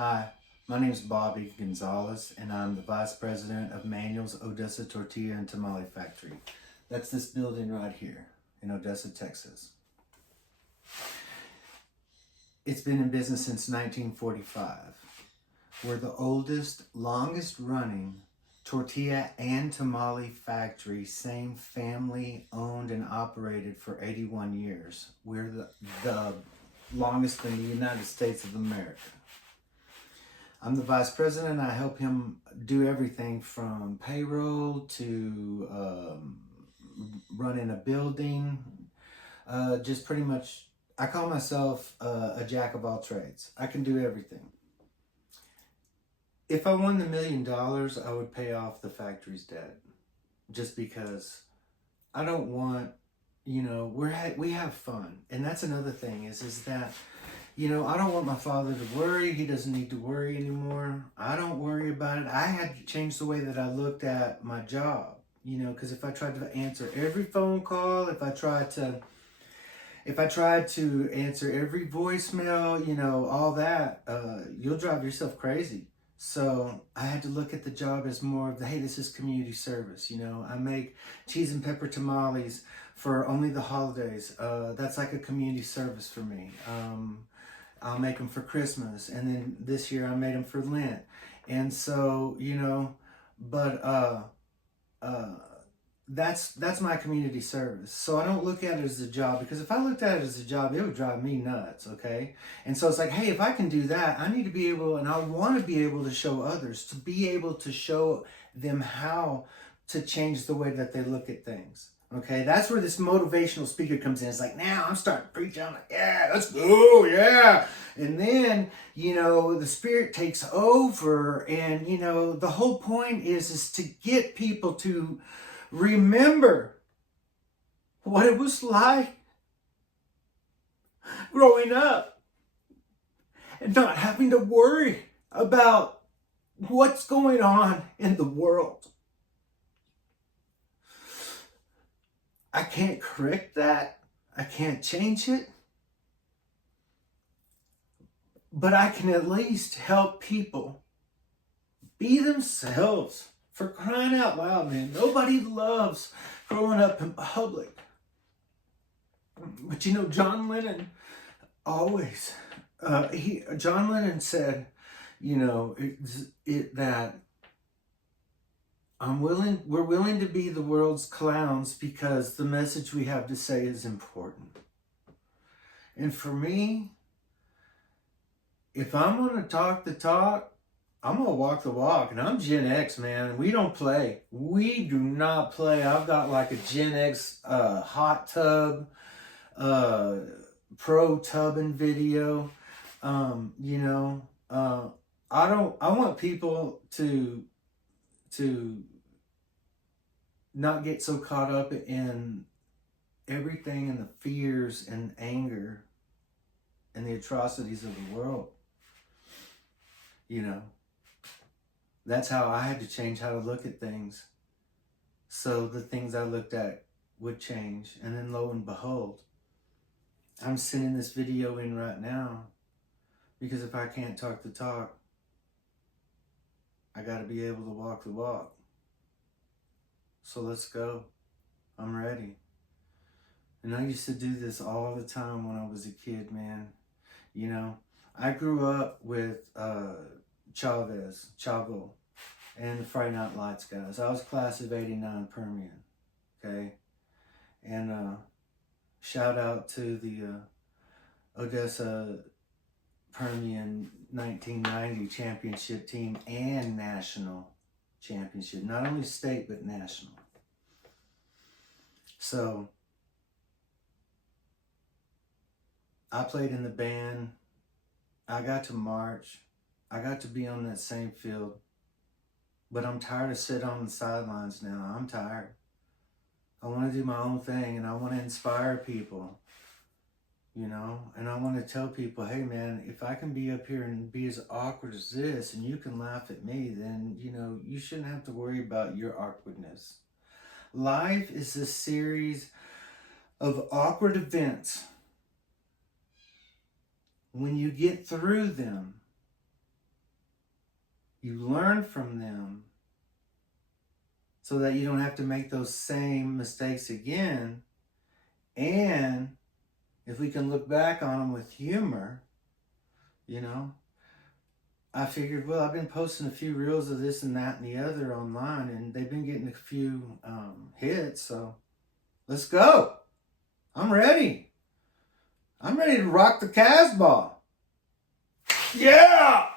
Hi, my name is Bobby Gonzalez, and I'm the Vice President of Manuel's Odessa Tortilla and Tamale Factory. That's this building right here in Odessa, Texas. It's been in business since 1945. We're the oldest, longest running tortilla and tamale factory, same family owned and operated for 81 years. We're the longest in the United States of America. I'm the vice president. I help him do everything from payroll to running a building. Just pretty much, I call myself a jack of all trades. I can do everything. If I won the $1 million, I would pay off the factory's debt. Just because I don't want, we have fun. And that's another thing is that, I don't want my father to worry. He doesn't need to worry anymore. I don't worry about it. I had to change the way that I looked at my job, because if I tried to answer every phone call, if I tried to answer every voicemail, all that, you'll drive yourself crazy. So I had to look at the job as more of the, hey, this is community service. I make cheese and pepper tamales for only the holidays. That's like a community service for me. I'll make them for Christmas, and then this year I made them for Lent. And so, that's my community service. So I don't look at it as a job, because if I looked at it as a job, it would drive me nuts, okay? And so it's like, hey, if I can do that, I need to be able, and I want to be able to show others, to be able to show them how to change the way that they look at things. Okay, that's where this motivational speaker comes in. It's like, now I'm starting to preach. I'm like, yeah, let's go, yeah. And then, the Spirit takes over, and, the whole point is to get people to remember what it was like growing up and not having to worry about what's going on in the world. I can't correct that. I can't change it. But I can at least help people be themselves. For crying out loud, man. Nobody loves growing up in public. But John Lennon always, John Lennon said, that we're willing to be the world's clowns because the message we have to say is important. And for me, if I'm going to talk the talk, I'm going to walk the walk. And I'm Gen X, man. We don't play. We do not play. I've got like a Gen X hot tub, pro tubbing video. I want people to not get so caught up in everything and the fears and anger and the atrocities of the world. That's how I had to change how to look at things, so the things I looked at would change. And then lo and behold, I'm sending this video in right now, because if I can't talk the talk, I got to be able to walk the walk. So let's go. I'm ready. And I used to do this all the time when I was a kid, man. I grew up with Chavo, and the Friday Night Lights guys. I was class of 89 Permian, okay? And shout out to the Odessa Permian 1990 championship team and national championship. Not only state, but national. So, I played in the band. I got to march. I got to be on that same field. But I'm tired of sitting on the sidelines now. I'm tired. I want to do my own thing, and I want to inspire people, and I want to tell people, hey man, if I can be up here and be as awkward as this, and you can laugh at me, then, you shouldn't have to worry about your awkwardness. Life is a series of awkward events. When you get through them, You learn from them so that you don't have to make those same mistakes again. And if we can look back on them with humor, you know, I figured, well, I've been posting a few reels of this and that and the other online, and they've been getting a few hits, so let's go. I'm ready. I'm ready to rock the Casbah. Yeah!